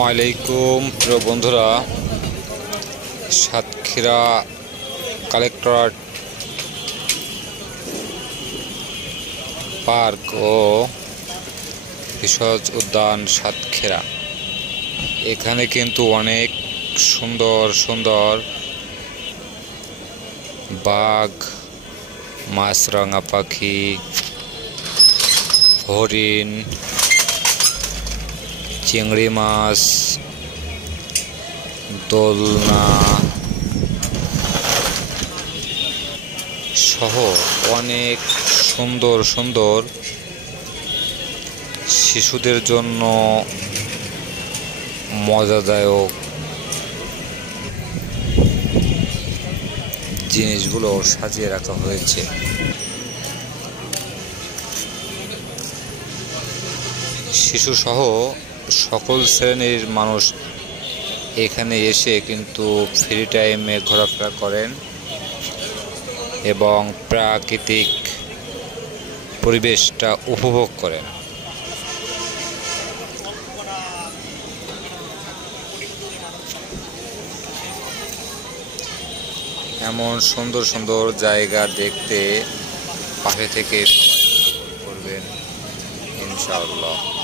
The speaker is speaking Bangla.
ওয়ালাইকুম প্রিয় বন্ধুরা, সাতক্ষীরা কালেক্টরেট পার্ক ও ভেষজ উদ্যান সাতক্ষীরা। এখানে কিন্তু অনেক সুন্দর সুন্দর বাঘ, মাছরাঙা পাখি, হরিণ, চিংড়ি মাছ, দোলনা সহ অনেক সুন্দর সুন্দর শিশুদের জন্য মজাদায়ক জিনিসগুলো সাজিয়ে রাখা হয়েছে। শিশুসহ সকল শ্রেণীর মানুষ এখানে এসে কিন্তু ফ্রি টাইমে ঘোরাফেরা করেন এবং প্রাকৃতিক পরিবেশটা উপভোগ করেন। এমন সুন্দর সুন্দর জায়গা দেখতে পাশে থেকে করবেন ইনশাআল্লাহ।